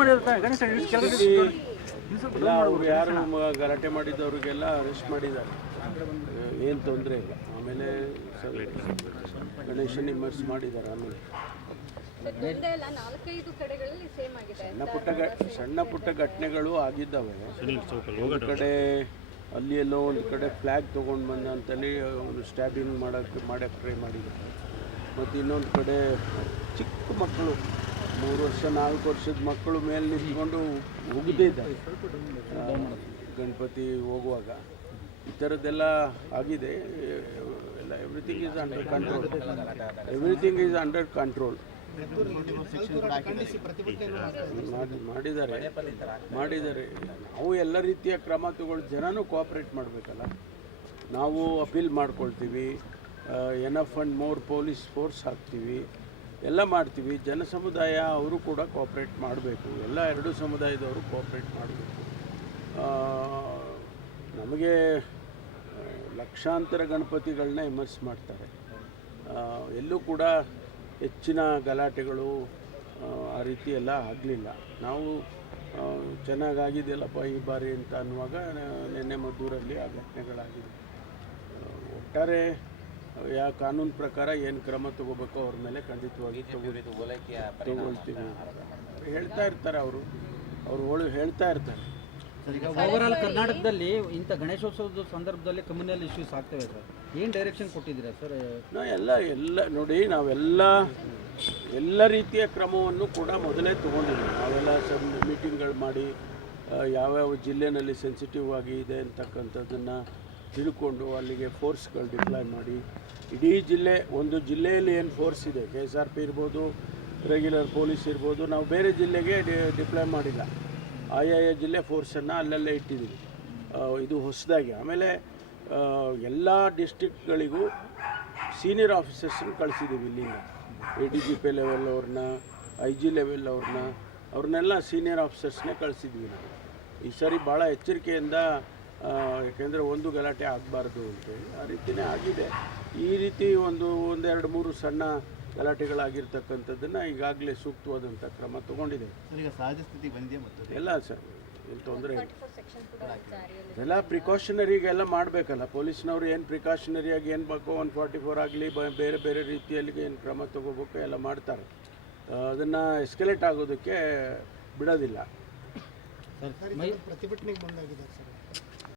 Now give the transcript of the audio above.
ಮಾಡಿರ್ತಾರೆ ಗಣೇಶ ಕೆಳಗಡೆ ಅವ್ರು ಯಾರು ಗಲಾಟೆ ಮಾಡಿದ್ದವ್ರಿಗೆಲ್ಲ ಅರೆಸ್ಟ್ ಮಾಡಿದ್ದಾರೆ. ಏನು ತೊಂದರೆ ಇಲ್ಲ. ಆಮೇಲೆ ಗಣೇಶನ್ ಇಮರ್ಸ್ ಮಾಡಿದ್ದಾರೆ ಆಮೇಲೆ. ಸರ್ ಒಂದೇ ನಾಲ್ಕೈದು ಕಡೆಗಳಲ್ಲಿ ಸೇಮ್ ಆಗಿದೆ ಸಣ್ಣ ಪುಟ್ಟ ಸಣ್ಣ ಪುಟ್ಟ ಘಟನೆಗಳು ಆಗಿದ್ದಾವೆ. ಒಂದು ಕಡೆ ಅಲ್ಲಿ ಎಲ್ಲೋ ಒಂದು ಕಡೆ ಫ್ಲ್ಯಾಗ್ ತೊಗೊಂಡು ಬಂದ ಅಂತೇಳಿ ಒಂದು ಸ್ಟ್ಯಾಬಿಂಗ್ ಮಾಡೋಕ್ಕೆ ಮಾಡೋಕ್ಕೆ ಟ್ರೈ ಮಾಡಿದ್ದಾರೆ. ಮತ್ತು ಇನ್ನೊಂದು ಕಡೆ ಚಿಕ್ಕ ಮಕ್ಕಳು ಮೂರು ವರ್ಷ, ನಾಲ್ಕು ವರ್ಷದ ಮಕ್ಕಳು ಮೇಲೆ ನಿಂತ್ಕೊಂಡು ಉಗಿದಿದ್ದಾರೆ ಗಣಪತಿ ಹೋಗುವಾಗ ಈ ಥರದ್ದೆಲ್ಲ ಆಗಿದೆ ಎಲ್ಲ everything is under control everything is under control ಮಾಡಿ, ಮಾಡಿದ್ದಾರೆ. ಮಾಡಿದ್ದಾರೆ. ನಾವು ಎಲ್ಲ ರೀತಿಯ ಕ್ರಮ ತಗೊಳ್ಳಿ. ಜನನೂ ಕೋಆಪ್ರೇಟ್ ಮಾಡಬೇಕಲ್ಲ. ನಾವು ಅಪೀಲ್ ಮಾಡ್ಕೊಳ್ತೀವಿ. N F and more police force ಹಾಕ್ತೀವಿ. ಎಲ್ಲ ಮಾಡ್ತೀವಿ. ಜನ ಸಮುದಾಯ ಅವರು ಕೂಡ ಕೋಪ್ರೇಟ್ ಮಾಡಬೇಕು. ಎಲ್ಲ ಎರಡು ಸಮುದಾಯದವರು ಕೋಪ್ರೇಟ್ ಮಾಡಬೇಕು. ನಮಗೆ ಲಕ್ಷಾಂತರ ಗಣಪತಿಗಳನ್ನ ಇಮರ್ಸ್ ಮಾಡ್ತಾರೆ. ಎಲ್ಲೂ ಕೂಡ ಹೆಚ್ಚಿನ ಗಲಾಟೆಗಳು ಆ, ರೀತಿ ಎಲ್ಲ ಆಗಲಿಲ್ಲ. ನಾವು ಚೆನ್ನಾಗಾಗಿದೆಯಲ್ಲಪ್ಪ ಈ ಬಾರಿ ಅಂತ ಅನ್ನುವಾಗ ನಿನ್ನೆ ಮದ್ದೂರಲ್ಲಿ ಆ ಘಟನೆಗಳಾಗಿದೆ ಒಟ್ಟಾರೆ ಯಾ ಕಾನೂನು ಪ್ರಕಾರ ಏನು ಕ್ರಮ ತಗೋಬೇಕೋ ಅವ್ರ ಮೇಲೆ ಖಂಡಿತವಾಗಿ ತಗೊಳ್ತೀವಿ. ಹೇಳ್ತಾ ಇರ್ತಾರೆ ಅವರು. ಅವರು ಒಳಗೆ ಹೇಳ್ತಾ ಇರ್ತಾರೆ. ಓವರ್ಆಲ್ ಕರ್ನಾಟಕದಲ್ಲಿ ಇಂಥ ಗಣೇಶೋತ್ಸವದ ಸಂದರ್ಭದಲ್ಲಿ ಕಮ್ಯುನಲ್ ಇಶ್ಯೂಸ್ ಆಗ್ತವೆ ಸರ್. ಏನು ಡೈರೆಕ್ಷನ್ ಕೊಟ್ಟಿದ್ದೀರಾ ಸರ್? ನಾವು ಎಲ್ಲ ಎಲ್ಲ ನೋಡಿ ನಾವೆಲ್ಲ ಎಲ್ಲ ರೀತಿಯ ಕ್ರಮವನ್ನು ಕೂಡ ಮೊದಲೇ ತೊಗೊಂಡಿದ್ದೀವಿ. ನಾವೆಲ್ಲ ಸಮ್ ಮೀಟಿಂಗ್ಗಳು ಮಾಡಿ ಯಾವ್ಯಾವ ಜಿಲ್ಲೆನಲ್ಲಿ ಸೆನ್ಸಿಟಿವ್ ಆಗಿ ಇದೆ ಅಂತಕ್ಕಂಥದ್ದನ್ನು ತಿಳ್ಕೊಂಡು ಅಲ್ಲಿಗೆ ಫೋರ್ಸ್ಗಳು ಡಿಪ್ಲಾಯ್ ಮಾಡಿ. ಇಡೀ ಜಿಲ್ಲೆ, ಒಂದು ಜಿಲ್ಲೆಯಲ್ಲಿ ಏನು ಫೋರ್ಸ್ ಇದೆ? ಕೆ ಎಸ್ ಆರ್ ಪಿ ಇರ್ಬೋದು, ರೆಗ್ಯುಲರ್ ಪೊಲೀಸ್ ಇರ್ಬೋದು, ನಾವು ಬೇರೆ ಜಿಲ್ಲೆಗೆ ಡಿಪ್ಲಾಯ್ ಮಾಡಿಲ್ಲ. ಆಯಾಯ ಜಿಲ್ಲೆ ಫೋರ್ಸನ್ನು ಅಲ್ಲಲ್ಲೇ ಇಟ್ಟಿದ್ದೀವಿ. ಇದು ಹೊಸದಾಗಿ. ಆಮೇಲೆ ಎಲ್ಲ ಡಿಸ್ಟಿಕ್ಗಳಿಗೂ ಸೀನಿಯರ್ ಆಫೀಸರ್ಸನ್ನು ಕಳಿಸಿದ್ದೀವಿ ಇಲ್ಲಿಂದ. A D G P level ಅವ್ರನ್ನ, ಐ ಜಿ ಲೆವೆಲ್ ಅವ್ರನ್ನ, ಅವ್ರನ್ನೆಲ್ಲ ಸೀನಿಯರ್ ಆಫೀಸರ್ಸ್ನೇ ಕಳಿಸಿದ್ವಿ ನಾವು. ಈ ಸಾರಿ ಭಾಳ ಎಚ್ಚರಿಕೆಯಿಂದ ಯಾಕೆಂದರೆ ಒಂದು ಗಲಾಟೆ ಆಗಬಾರ್ದು ಅಂತೇಳಿ ಆ ರೀತಿಯೇ ಆಗಿದೆ. ಈ ರೀತಿ ಒಂದು ಒಂದೆರಡು ಮೂರು ಸಣ್ಣ ಗಲಾಟೆಗಳಾಗಿರ್ತಕ್ಕಂಥದ್ದನ್ನು ಈಗಾಗಲೇ ಸೂಕ್ತವಾದಂಥ ಕ್ರಮ ತೊಗೊಂಡಿದೆ. ಈಗ ಸಹಜ ಸ್ಥಿತಿ ಬಂದಿದೆ ಮತ್ತು ಎಲ್ಲ ಸರ್ ಏನು ತೊಂದರೆ ಇಲ್ಲ. ಸೆಕ್ಷನ್ ಕೂಡ ಜಾರಿಯಲ್ಲಿ ಎಲ್ಲ ಪ್ರಿಕಾಷನರಿಗೆಲ್ಲ ಮಾಡಬೇಕಲ್ಲ. ಪೊಲೀಸ್ನವ್ರು ಏನು ಪ್ರಿಕಾಷನರಿಯಾಗಿ ಏನು ಬೇಕೋ ಒನ್ ಫಾರ್ಟಿ ಫೋರ್ ಆಗಲಿ ಬೇರೆ ಬೇರೆ ರೀತಿಯಲ್ಲಿ ಏನು ಕ್ರಮ ತಗೋಬೇಕು ಎಲ್ಲ ಮಾಡ್ತಾರೆ. ಅದನ್ನು ಎಸ್ಕಲೇಟ್ ಆಗೋದಕ್ಕೆ ಬಿಡೋದಿಲ್ಲ. ಪ್ರತಿಭಟನೆಗೆ ಬಂದಾಗಿದೆ ಸರ್.